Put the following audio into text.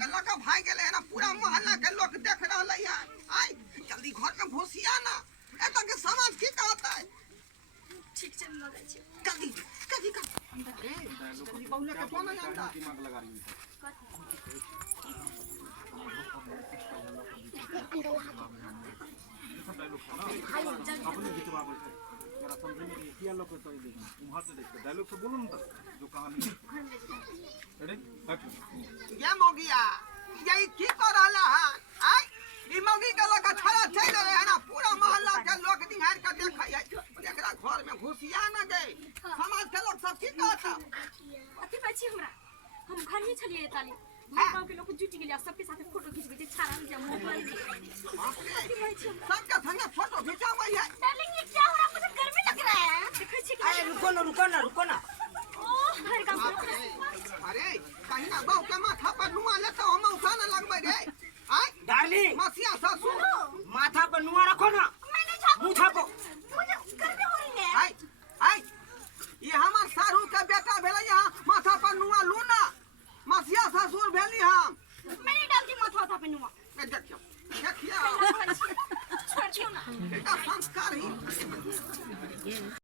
का लड़का भाग गए है ना, पूरा मोहल्ला के लोग देख रहा है। आई जल्दी घर में घुसिया ना, एता के समाज की कहता है। ठीक चल लगा छे जल्दी जल्दी कर अरे जल्दी बहुले के कौन जानता दिमाग लगा रही है। अपने जितवा बैठे मेरा समझ में ये किया लोग तो देखो वहां से देखो डायलॉग से बोलो ना जो कहानी रेडी एक्शन ये मोगिया यही की कर रहला है। आई ई मोगी के लगा छड़ा चल रहे है ना, पूरा मोहल्ला के लोग निहार के देखै है। एकरा घर में घुसिया ना गए, समाज के लोग सब की कहता अति बची हमरा हम घर ही चलिए ताली गांव के लोग जुटी गेलिया, सबके साथ फोटो खींच के छाड़ा जा मोबाइल सबके संगे फोटो खिंचाबै है। डार्लिंग ये क्या हो रहा है, मुझे गर्मी लग रहा है। देखै छी अरे रुको ना ओ हर गांव के अरे कहीं ना बाऊ के माथा पर नुआ लेता हम उठाने लगबै रे। आई डार्लिंग मसिया ससुर माथा पर नुआ रखो ना, मैंने छापो मुंह छापो। मुझे गर्मी हो रही है। आई आई ये हमार सारू के बेटा भेलै, यहाँ माथा पर नुआ लू ना, मसिया ससुर भेली हम। मैंने डाल दी माथा पे नुआ। देखियो देखियो छोड़ दियो ना संस्कार ही